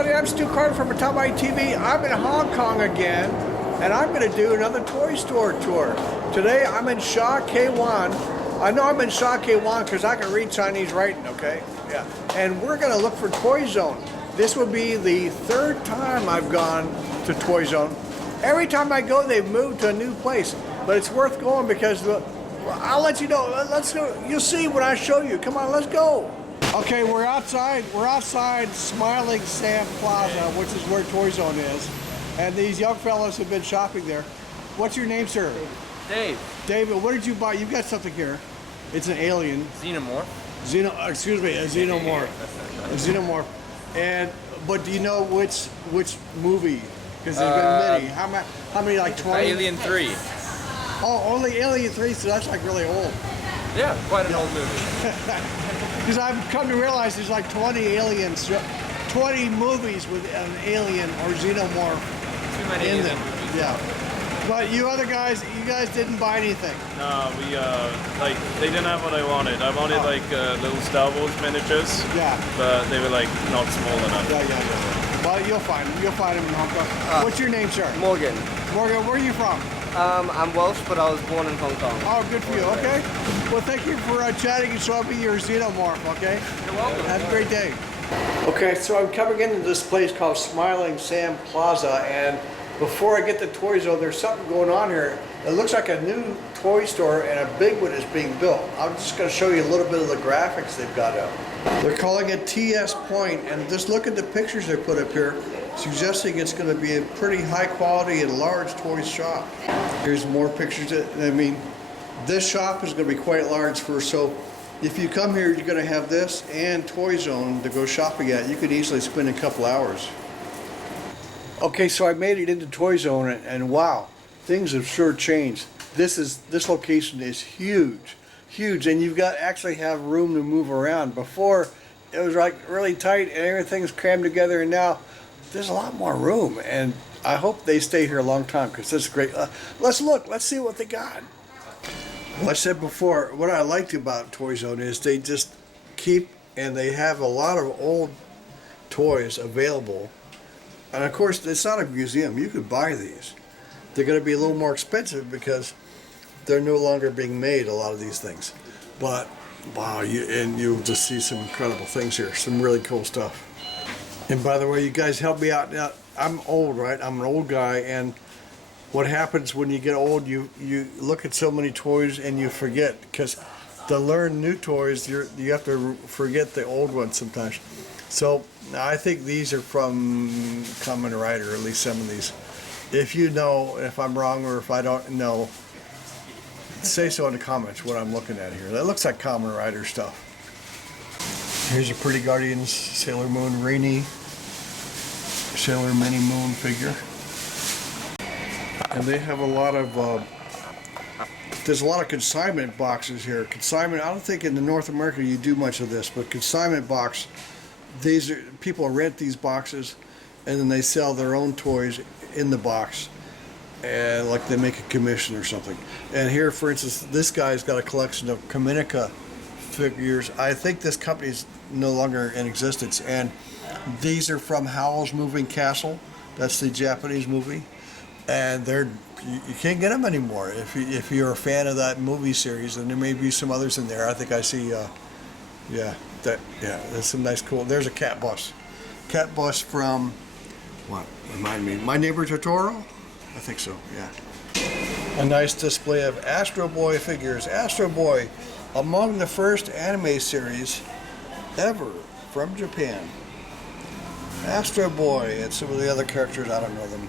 everybody, I'm Stu Carter from Atamaii TV. I'm in Hong Kong again, and I'm going to do another toy store tour. Today I'm in Sha K1. I know I'm in Sha K1 because I can read Chinese writing, okay? Yeah. And we're going to look for Toy Zone. This will be the third time I've gone to Toy Zone. Every time I go, they've moved to a new place. But it's worth going because I'll let you know. Let's go. You'll see when I show you. Come on, let's go. Okay, we're outside. We're outside Smiling Sam Plaza, which is where Toy Zone is. And these young fellows have been shopping there. What's your name, sir? Dave. David, what did you buy? You've got something here. It's an alien. Xenomorph. Excuse me, a xenomorph. A xenomorph. But do you know which movie? Because there's been many. How many? Like 20? Alien 3. Oh, only Alien 3. So that's like really old. Yeah, quite an old movie. Because I've come to realize there's like 20 aliens, 20 movies with an alien or xenomorph Too many in them. movies. Yeah. But you other guys, you guys didn't buy anything. No, we like they didn't have what I wanted. I wanted like little Star Wars miniatures. Yeah. But they were like not small enough. Yeah. Well, you'll find them. You'll find them in Hong Kong. What's your name, sir? Morgan. Morgan, where are you from? I'm Welsh, but I was born in Hong Kong. Oh, good for you. Okay. Well, thank you for chatting and showing me your xenomorph. Okay. You're welcome. Have a great day. Okay, so I'm coming into this place called Smiling Sam Plaza, and before I get to Toy Zone, there's something going on here. It looks like a new toy store and a big one is being built. I'm just going to show you a little bit of the graphics they've got up. They're calling it TS Point, and just look at the pictures they put up here, suggesting it's going to be a pretty high quality and large toy shop. Here's more pictures. I mean, this shop is going to be quite large so if you come here, you're going to have this and Toy Zone to go shopping at. You could easily spend a couple hours. Okay, so I made it into Toy Zone, and wow, things have sure changed. This location is huge, and you've got actually have room to move around. Before, it was like really tight and everything's crammed together, and now there's a lot more room, and I hope they stay here a long time because this is great. Let's look. Let's see what they got. Well, I said before, what I liked about Toy Zone is they just keep, and they have a lot of old toys available. And of course, it's not a museum. You could buy these. They're going to be a little more expensive because they're no longer being made, a lot of these things. But, wow, you'll just see some incredible things here. Some really cool stuff. And by the way, you guys help me out. Now, I'm old, right? I'm an old guy, and what happens when you get old, you look at so many toys and you forget. Because to learn new toys, you have to forget the old ones sometimes. So I think these are from Kamen Rider, at least some of these. If you know, if I'm wrong or if I don't know, say so in the comments what I'm looking at here. That looks like Kamen Rider stuff. Here's a pretty Guardians Sailor Moon Rini, Sailor Mini Moon figure. And they have a lot of, there's a lot of consignment boxes here. Consignment, I don't think in North America you do much of this, but consignment box, these are, people rent these boxes and then they sell their own toys in the box, and like they make a commission or something. And here, for instance, this guy's got a collection of Cominica figures. I think this company's no longer in existence, and these are from Howls Moving Castle. That's the Japanese movie, and you can't get them anymore. If you're a fan of that movie series, and there may be some others in there. I think I see there's some nice cool. There's a cat bus from what? Remind me, My Neighbor Totoro? I think so, yeah. A nice display of Astro Boy figures. Astro Boy, among the first anime series ever from Japan. Astro Boy and some of the other characters, I don't know them.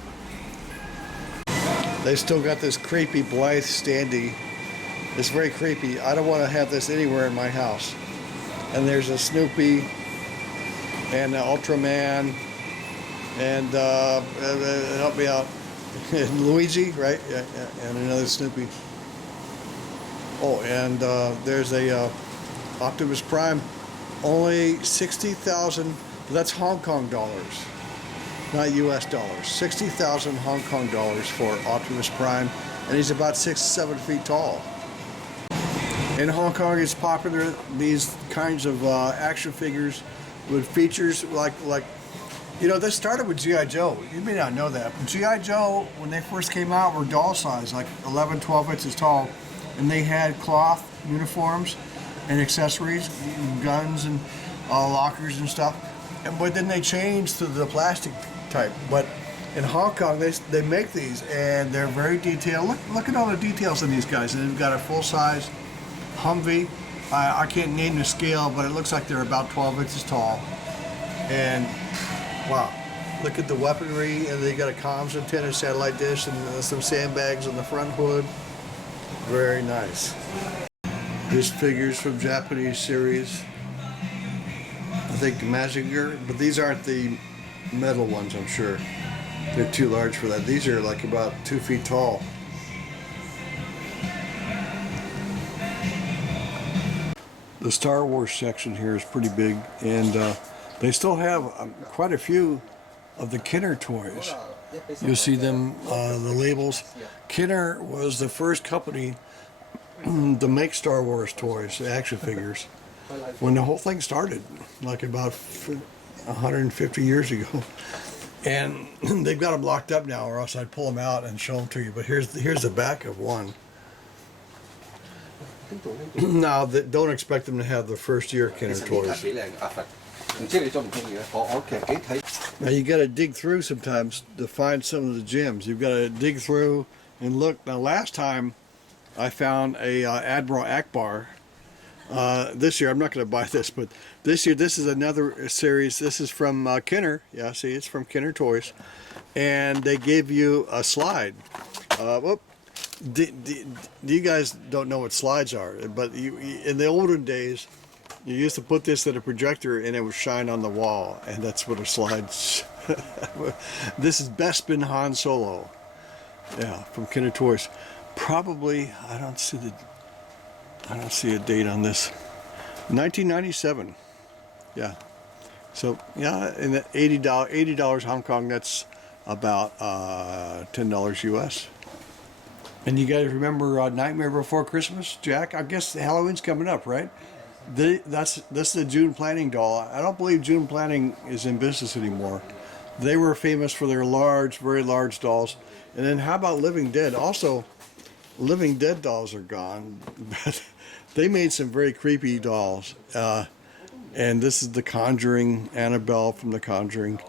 They still got this creepy Blythe standee. It's very creepy. I don't want to have this anywhere in my house. And there's a Snoopy and an Ultraman and help me out. And Luigi, right? Yeah, and another Snoopy. Oh, and there's a Optimus Prime. Only 60,000. That's Hong Kong dollars, not U.S. dollars. 60,000 Hong Kong dollars for Optimus Prime, and he's about 6-7 feet tall. In Hong Kong, it's popular, these kinds of action figures with features like You know, this started with G.I. Joe. You may not know that, but G.I. Joe, when they first came out, were doll size, like 11, 12 inches tall. And they had cloth uniforms and accessories, and guns and lockers and stuff. But then they changed to the plastic type. But in Hong Kong, they make these, and they're very detailed. Look at all the details on these guys. And they've got a full-size Humvee. I can't name the scale, but it looks like they're about 12 inches tall. And wow, look at the weaponry, and they got a comms antenna, satellite dish, and some sandbags on the front hood. Very nice. Here's figures from Japanese series. I think Mazinger, but these aren't the metal ones, I'm sure. They're too large for that. These are like about 2 feet tall. The Star Wars section here is pretty big, and they still have quite a few of the Kenner toys. You'll see them, the labels. Kenner was the first company to make Star Wars toys, action figures, when the whole thing started, like about 150 years ago. And they've got them locked up now, or else I'd pull them out and show them to you. But here's the back of one. Now, don't expect them to have the first year Kenner toys. Now you got to dig through sometimes to find some of the gems. You've got to dig through and look. Now, last time I found a Admiral Ackbar. This year, I'm not going to buy this, but this year, this is another series. This is from Kenner. Yeah, see, it's from Kenner Toys. And they give you a slide. You guys don't know what slides are, but in the olden days, you used to put this in a projector and it would shine on the wall, and that's what a slide. This is Bespin Han Solo. Yeah, from Kenner Toys. Probably, I don't see a date on this. 1997. Yeah. So yeah, in the $80 Hong Kong, that's about $10 US. And you guys remember Nightmare Before Christmas, Jack? I guess Halloween's coming up, right? That's the Jun Planning doll. I don't believe Jun Planning is in business anymore. They were famous for their large, very large dolls. And then how about Living Dead? Also, Living Dead dolls are gone, but they made some very creepy dolls. And this is the Conjuring, Annabelle from the Conjuring,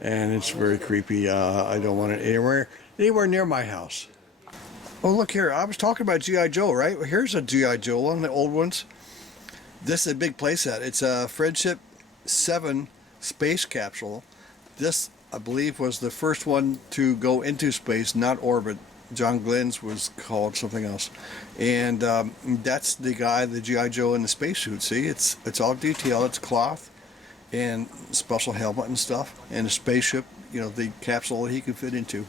and it's very creepy. I don't want it anywhere near my house. Oh, look here. I was talking about G.I. Joe, right? Here's a G.I. Joe, one of the old ones. This is a big playset. It's a Friendship 7 space capsule. This, I believe, was the first one to go into space, not orbit. John Glenn's was called something else. And that's the guy, the G.I. Joe in the spacesuit. See, it's all detailed. It's cloth and special helmet and stuff. And a spaceship, you know, the capsule that he could fit into.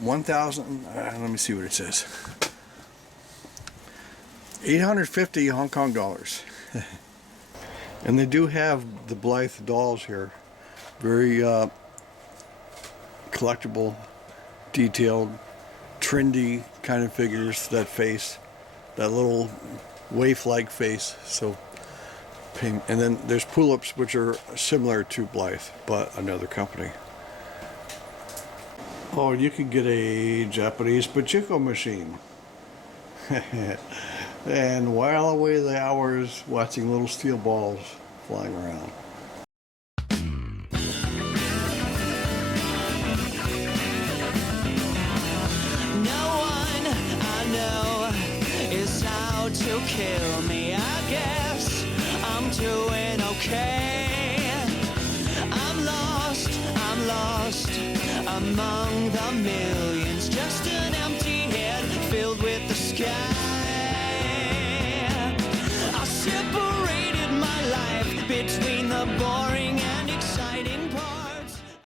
1,000, let me see what it says. 850 Hong Kong dollars. And they do have the Blythe Dolls here. Very collectible, detailed, trendy kind of figures. That face, that little waif-like face. So, and then there's Pullups, which are similar to Blythe, but another company. Oh, you can get a Japanese Pachinko machine. And while away the hours watching little steel balls flying around. No one I know is out to kill me. I guess I'm doing okay. I'm lost among the millions.